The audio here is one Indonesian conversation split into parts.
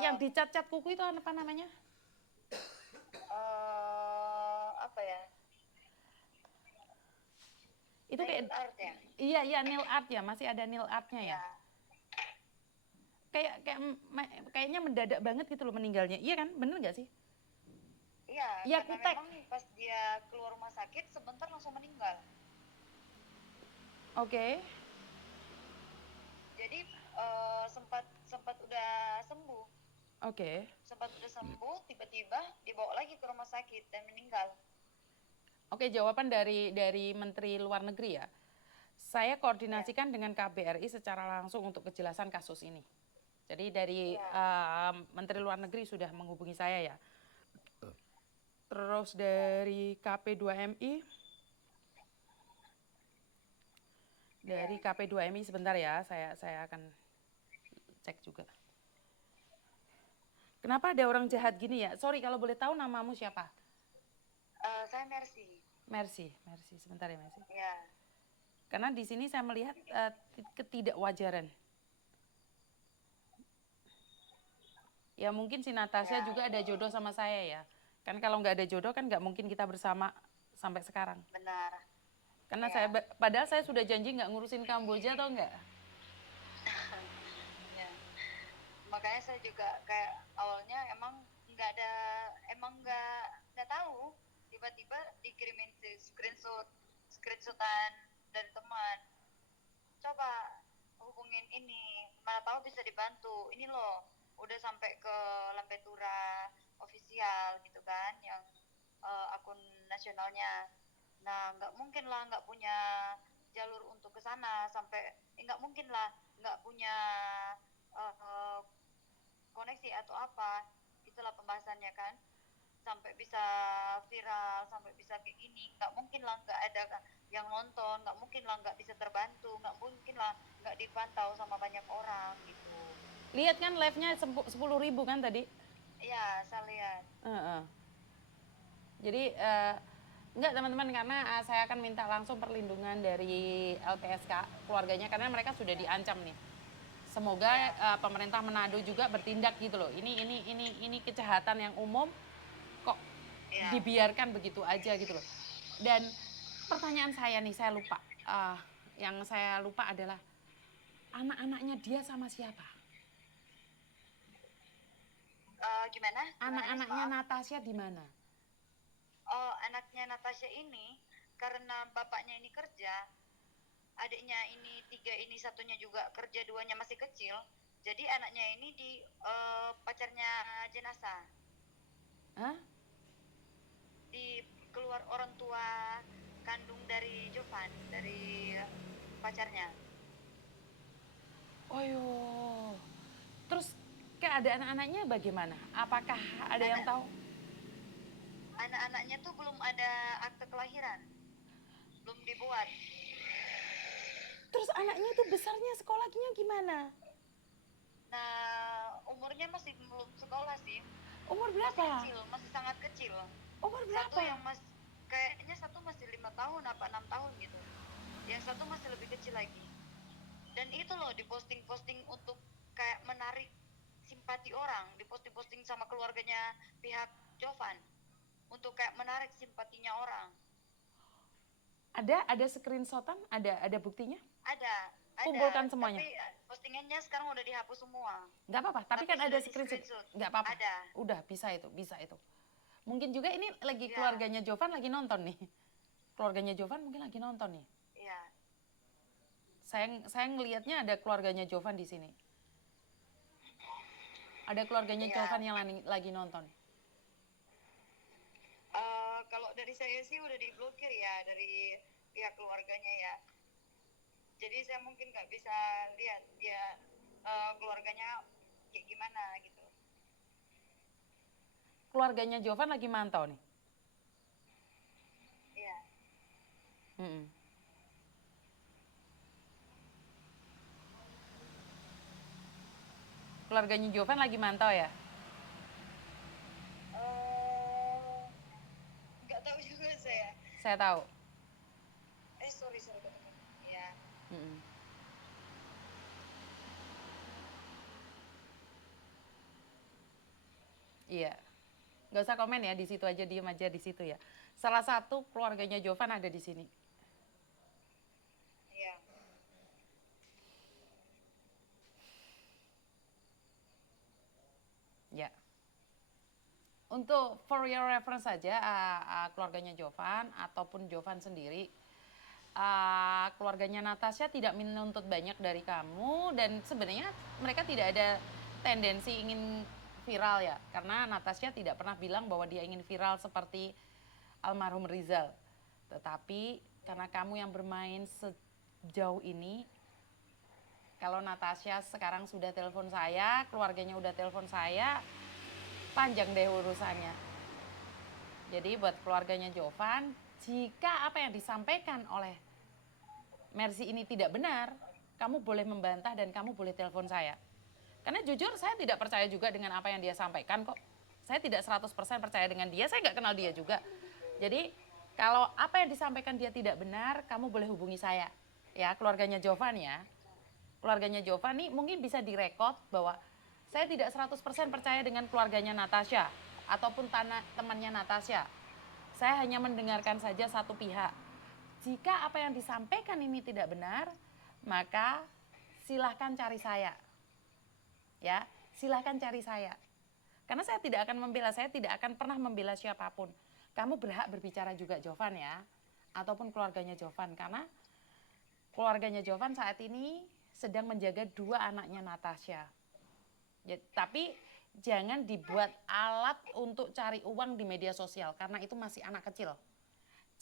Yang dicat-cat kuku itu apa namanya? Apa ya? Itu Nail kayak art ya? iya iya nail art ya, masih ada nail artnya ya. Ya, Kayak kayak kayaknya mendadak banget gitu loh meninggalnya. Iya kan? Bener nggak sih? iya, Iya karena kutek. memang pas dia keluar rumah sakit sebentar langsung meninggal. Oke. Jadi sempat sempat udah sembuh, Oke. tiba-tiba dibawa lagi ke rumah sakit dan meninggal. Oke, jawaban dari Menteri Luar Negeri ya. Saya Ya, koordinasikan dengan KBRI secara langsung untuk kejelasan kasus ini. Jadi dari ya, Menteri Luar Negeri sudah menghubungi saya ya. Terus dari KP2MI, ya. dari KP2MI sebentar ya, saya akan cek juga. Kenapa ada orang jahat gini ya? Sorry kalau boleh tahu namamu siapa? Saya Mercy. Mercy, Mercy sebentar ya Mercy. Ya, Karena di sini saya melihat ketidakwajaran. Ya mungkin si Natasha ya, juga ada jodoh sama saya ya. Kan kalau nggak ada jodoh kan nggak mungkin kita bersama sampai sekarang. benar. Karena Ya, padahal saya sudah janji nggak ngurusin Kamboja atau nggak. ya. Makanya saya juga kayak awalnya emang nggak tahu, tiba-tiba dikirimin screenshotan dari teman, coba hubungin ini, mana tahu bisa dibantu, ini loh udah sampai ke Lampetura official gitu kan, yang akun nasionalnya. Nah, nggak mungkin lah nggak punya jalur untuk ke sana sampai, nggak mungkin lah nggak punya uh, koneksi atau apa, itulah pembahasannya kan, sampai bisa viral, sampai bisa kayak gini, nggak mungkin lah nggak ada yang nonton, nggak mungkin lah nggak bisa terbantu, nggak mungkin lah nggak dipantau sama banyak orang gitu. Lihat kan live-nya 10.000 kan tadi. Iya, saya lihat. Jadi enggak teman-teman karena saya akan minta langsung perlindungan dari LPSK keluarganya karena mereka sudah Ya, diancam nih. Semoga ya, pemerintah Manado juga bertindak gitu loh. Ini kejahatan yang umum kok ya. dibiarkan begitu aja gitu loh. Dan pertanyaan saya nih saya lupa. Yang saya lupa adalah anak-anaknya dia sama siapa? Gimana gimana nih, Anak-anaknya maaf. Natasha di mana? Oh, anaknya Natasha ini karena bapaknya ini kerja, adiknya ini tiga, ini satunya juga kerja, duanya masih kecil, jadi anaknya ini di pacarnya jenazah, Hah? di keluar orang tua kandung dari Jovan, dari pacarnya. Oh yo. Terus keadaan anak-anaknya bagaimana? Apakah ada yang anak tahu? Anak-anaknya tuh belum ada akte kelahiran, belum dibuat. Terus anaknya itu besarnya sekolahnya gimana? Nah, umurnya masih belum sekolah sih, Umur masih berapa? kecil, masih sangat kecil. Umur Satu berapa? yang kayaknya satu masih 5 tahun apa 6 tahun gitu, yang satu masih lebih kecil lagi. Dan itu loh diposting-posting untuk kayak menarik simpati orang, diposting-posting sama keluarganya pihak Jovan untuk kayak menarik simpatinya orang. Ada screenshotan? Ada buktinya? Ada, ada, Kumpulkan semuanya. tapi postingannya sekarang udah dihapus semua. Nggak apa-apa, tapi Tapi kan ada sudah di screenshot. screenshot. Nggak apa-apa. Ada. Udah, bisa itu, bisa itu. Mungkin juga ini lagi Ya, keluarganya Jovan lagi nonton nih. Keluarganya Jovan mungkin lagi nonton nih. ya, Saya ngelihatnya ada keluarganya Jovan di sini. Ada keluarganya Jovan ya. yang lagi nonton. Kalau dari saya sih udah diblokir ya dari pihak keluarganya ya. Jadi saya mungkin nggak bisa lihat dia keluarganya kayak gimana gitu. Keluarganya Jovan lagi mantau nih. Iya, Mm-mm. Keluarganya Jovan lagi mantau ya. eh nggak tahu juga saya. Saya tahu. Sorry sorry teman. Ya, Mm-mm. Iya. Nggak usah komen ya, di situ aja, diem aja di situ ya. Salah satu keluarganya Jovan ada di sini. Iya. Ya. Untuk for your reference saja, keluarganya Jovan ataupun Jovan sendiri, keluarganya Natasha tidak menuntut banyak dari kamu, dan sebenarnya mereka tidak ada tendensi ingin viral ya, karena Natasha tidak pernah bilang bahwa dia ingin viral seperti almarhum Rizal. Tetapi karena kamu yang bermain sejauh ini, kalau Natasha sekarang sudah telepon saya, keluarganya udah telepon saya, panjang deh urusannya. Jadi buat keluarganya Jovan, jika apa yang disampaikan oleh Mercy ini tidak benar, kamu boleh membantah dan kamu boleh telepon saya. Karena jujur saya tidak percaya juga dengan apa yang dia sampaikan kok. Saya tidak 100% percaya dengan dia, saya nggak kenal dia juga. Jadi kalau apa yang disampaikan dia tidak benar, kamu boleh hubungi saya. Ya, keluarganya Jovan ya. Keluarganya Jovan nih mungkin bisa direkod bahwa saya tidak 100% percaya dengan keluarganya Natasha ataupun temannya Natasha. Saya hanya mendengarkan saja satu pihak. Jika apa yang disampaikan ini tidak benar, maka silahkan cari saya. Ya, silahkan cari saya. Karena saya tidak akan membela, saya tidak akan pernah membela siapapun. Kamu berhak berbicara juga Jovan ya, ataupun keluarganya Jovan, karena keluarganya Jovan saat ini sedang menjaga 2 anaknya Natasha. Ya, tapi jangan dibuat alat untuk cari uang di media sosial, karena itu masih anak kecil.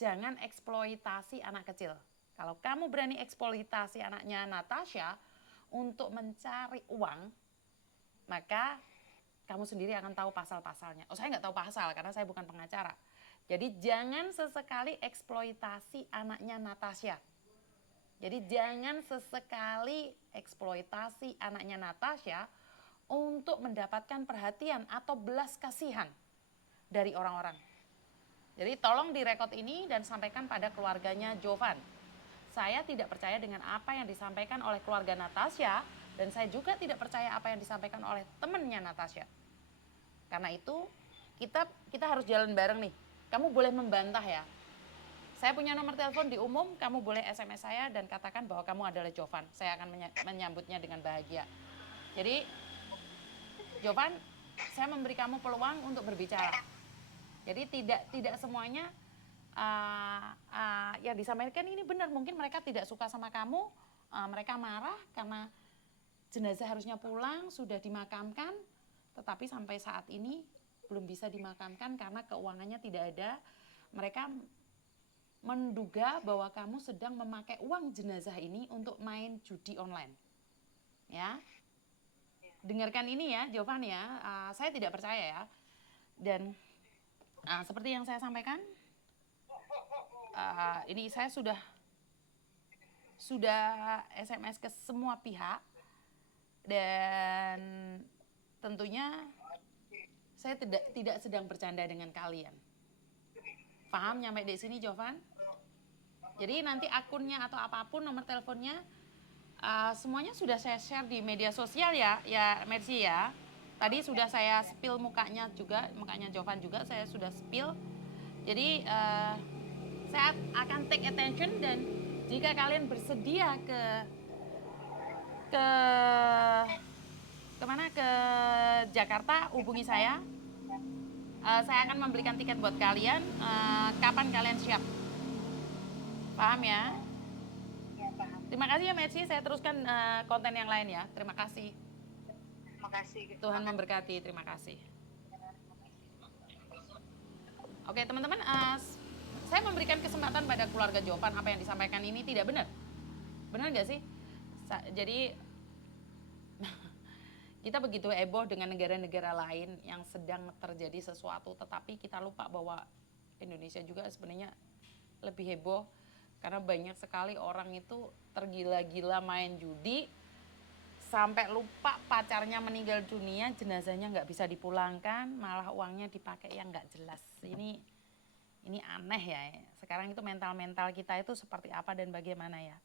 Jangan eksploitasi anak kecil. Kalau kamu berani eksploitasi anaknya Natasha untuk mencari uang, maka kamu sendiri akan tahu pasal-pasalnya. Oh, saya nggak tahu pasal karena saya bukan pengacara. Jadi jangan sesekali eksploitasi anaknya Natasha. Jadi jangan sesekali eksploitasi anaknya Natasha untuk mendapatkan perhatian atau belas kasihan dari orang-orang. Jadi tolong direkod ini dan sampaikan pada keluarganya Jovan. Saya tidak percaya dengan apa yang disampaikan oleh keluarga Natasha, dan saya juga tidak percaya apa yang disampaikan oleh temannya Natasha. Karena itu kita harus jalan bareng nih. Kamu boleh membantah ya. Saya punya nomor telepon di umum, kamu boleh SMS saya dan katakan bahwa kamu adalah Jovan. Saya akan menyambutnya dengan bahagia. Jadi Jovan, saya memberi kamu peluang untuk berbicara. Jadi tidak semuanya yang disampaikan ini benar. Mungkin mereka tidak suka sama kamu, mereka marah karena jenazah harusnya pulang, sudah dimakamkan, tetapi sampai saat ini belum bisa dimakamkan karena keuangannya tidak ada. Mereka menduga bahwa kamu sedang memakai uang jenazah ini untuk main judi online. Ya, dengarkan ini ya, Jovan ya. Saya tidak percaya ya. Dan seperti yang saya sampaikan, ini saya sudah SMS ke semua pihak, dan tentunya saya tidak sedang bercanda dengan kalian. Paham nyampe di sini, Jovan? Jadi nanti akunnya atau apapun, nomor teleponnya, semuanya sudah saya share di media sosial ya, Mercy ya. Tadi sudah saya spill mukanya juga, mukanya Jovan juga saya sudah spill. Jadi saya akan take attention, dan jika kalian bersedia kemana, ke Jakarta, hubungi saya. Saya akan membelikan tiket buat kalian. Kapan kalian siap? Paham ya? Ya, paham. Terima kasih ya Mercy, saya teruskan konten yang lain ya. Terima kasih. Terima kasih. Tuhan memberkati, terima kasih. Oke teman-teman, saya memberikan kesempatan pada keluarga Jovan, apa yang disampaikan ini tidak benar. Benar nggak sih? Jadi kita begitu heboh dengan negara-negara lain yang sedang terjadi sesuatu, tetapi kita lupa bahwa Indonesia juga sebenarnya lebih heboh, karena banyak sekali orang itu tergila-gila main judi sampai lupa pacarnya meninggal dunia, jenazahnya nggak bisa dipulangkan, malah uangnya dipakai yang nggak jelas. Ini aneh ya. Sekarang itu mental kita itu seperti apa dan bagaimana ya?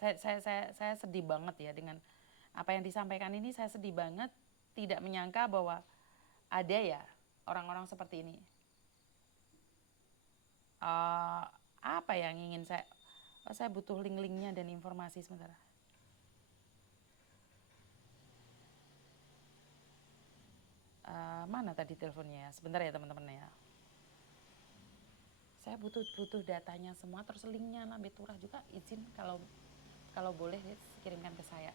Saya sedih banget ya dengan apa yang disampaikan ini. Saya sedih banget. tidak menyangka bahwa ada ya orang-orang seperti ini. Apa yang ingin saya butuh link-linknya dan informasi sebentar. Mana tadi teleponnya ya? Sebentar ya teman-teman ya. Saya butuh datanya semua, terus linknya Lambe Turah juga izin kalau boleh kirimkan ke saya.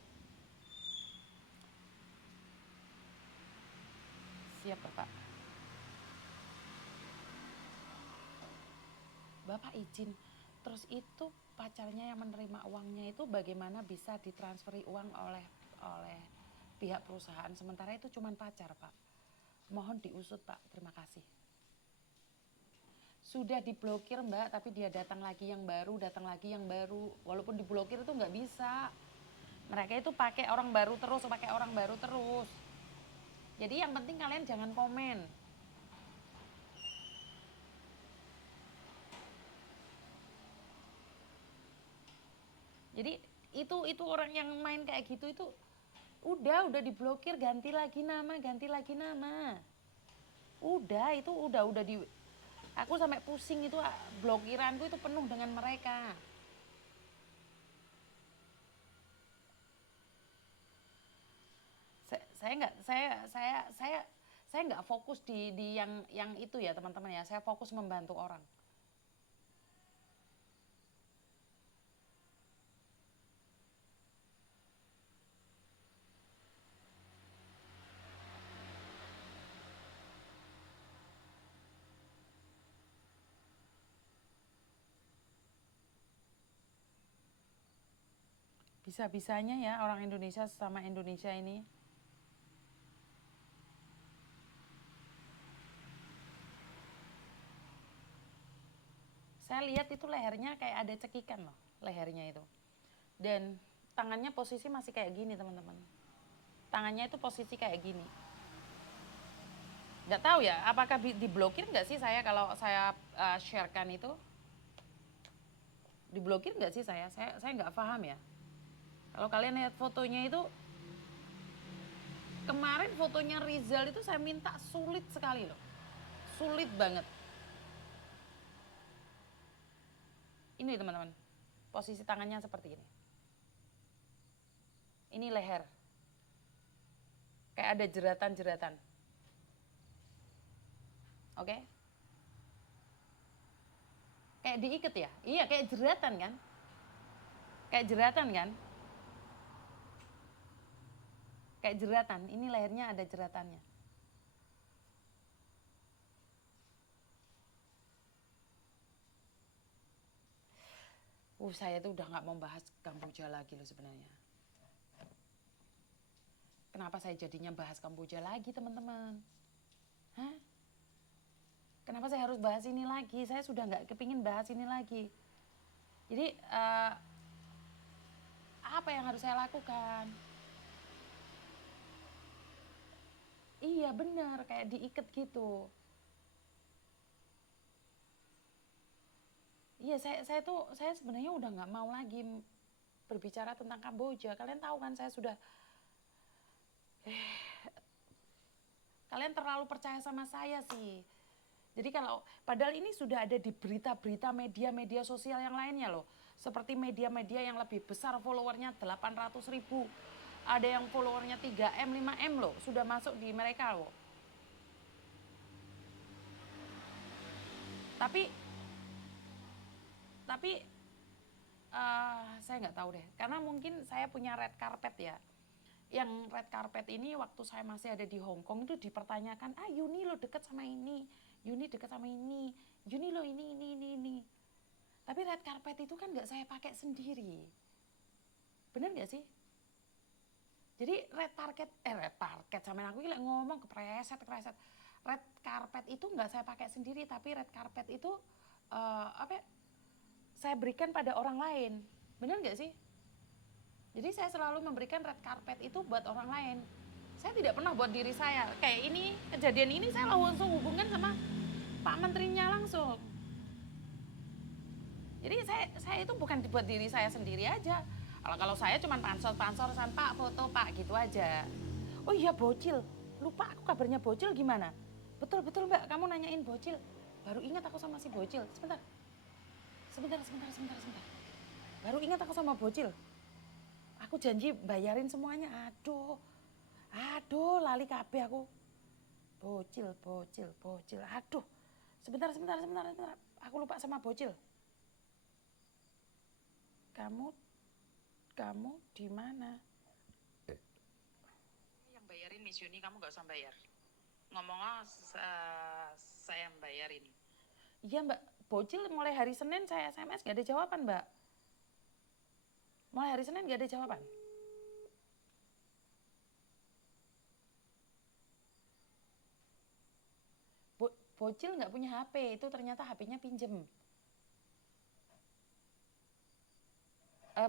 Siap Bapak. Bapak izin. Terus itu pacarnya yang menerima uangnya itu bagaimana bisa ditransferi uang oleh pihak perusahaan, sementara itu cuma pacar Pak. Mohon diusut Pak, terima kasih. Sudah diblokir Mbak, tapi dia datang lagi yang baru. Walaupun diblokir itu nggak bisa. Mereka itu pakai orang baru terus. Jadi yang penting kalian jangan komen. Jadi itu orang yang main kayak gitu itu udah diblokir, ganti lagi nama. Udah di aku sampai pusing itu, blokiranku itu penuh dengan mereka. Saya nggak fokus di yang itu ya teman-teman ya. Saya fokus membantu orang. Bisa-bisanya ya orang Indonesia sama Indonesia ini. Saya lihat itu lehernya kayak ada cekikan loh, lehernya itu. Dan tangannya posisi masih kayak gini teman-teman. Tangannya itu posisi kayak gini. Nggak tahu ya, apakah diblokir nggak sih saya kalau saya sharekan itu? Diblokir nggak sih saya? Saya nggak paham ya. Kalau kalian lihat fotonya itu, kemarin fotonya Rizal itu saya minta sulit sekali loh. Sulit banget. Ini teman-teman, posisi tangannya seperti ini. Ini leher. Kayak ada jeratan-jeratan. Oke? Kayak diikat ya? Iya, kayak jeratan kan? Kayak jeratan kan? Kayak jeratan, ini lehernya ada jeratannya. Saya tuh udah gak mau bahas Kamboja lagi loh sebenarnya. Kenapa saya jadinya bahas Kamboja lagi teman-teman? Hah? Kenapa saya harus bahas ini lagi? Saya sudah gak kepingin bahas ini lagi. Jadi apa yang harus saya lakukan? Iya benar, kayak diikat gitu. Iya, saya sebenarnya udah nggak mau lagi berbicara tentang Kamboja. Kalian tahu kan saya sudah kalian terlalu percaya sama saya sih. Jadi kalau padahal ini sudah ada di berita-berita media-media sosial yang lainnya loh. Seperti media-media yang lebih besar followernya 800.000. Ada yang followernya 3M, 5M loh, sudah masuk di mereka loh. Tapi saya nggak tahu deh, karena mungkin saya punya red carpet ya. Yang red carpet ini waktu saya masih ada di Hong Kong itu dipertanyakan, Yuni lo deket sama ini, Yuni deket sama ini, Yuni lo ini. Tapi red carpet itu kan nggak saya pakai sendiri, bener nggak sih? Jadi red target sama aku gila ngomong kepreset. Red carpet itu nggak saya pakai sendiri, tapi red carpet itu saya berikan pada orang lain, bener nggak sih? Jadi saya selalu memberikan red carpet itu buat orang lain. Saya tidak pernah buat diri saya. Kayak ini, kejadian ini saya langsung hubungkan sama Pak Menterinya langsung. Jadi saya itu bukan buat diri saya sendiri aja. Kalau saya cuma pansor-pansoran, Pak foto Pak gitu aja. Oh iya bocil, lupa aku kabarnya bocil gimana? Betul Mbak, kamu nanyain bocil. Baru ingat aku sama si bocil. Sebentar. Baru ingat aku sama bocil. Aku janji bayarin semuanya. Aduh, lali kabeh aku. Bocil. Aduh. Sebentar. Aku lupa sama bocil. Kamu di mana? Yang bayarin Miss Yuni, kamu gak usah bayar. Ngomongnya saya yang bayarin. Iya Mbak, bocil mulai hari Senin saya SMS gak ada jawaban Mbak. Mulai hari Senin gak ada jawaban. Bocil nggak punya HP, itu ternyata HP-nya pinjem.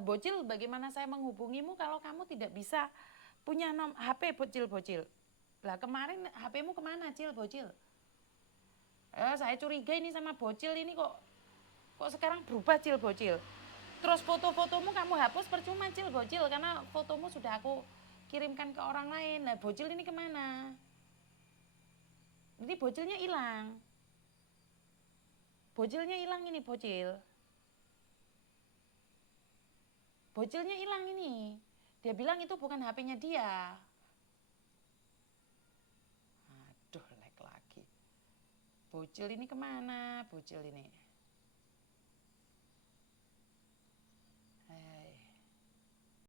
Bocil, bagaimana saya menghubungimu kalau kamu tidak bisa punya HP bocil? Lah kemarin HP-mu kemana bocil? Saya curiga ini sama bocil ini kok sekarang berubah bocil. Terus foto-fotomu kamu hapus percuma bocil, karena fotomu sudah aku kirimkan ke orang lain. Nah bocil ini kemana? Jadi bocilnya hilang. Bocilnya hilang ini bocil. Bocilnya hilang ini. Dia bilang itu bukan HP-nya dia. Aduh, lag lagi. Bocil ini kemana? Bocil ini.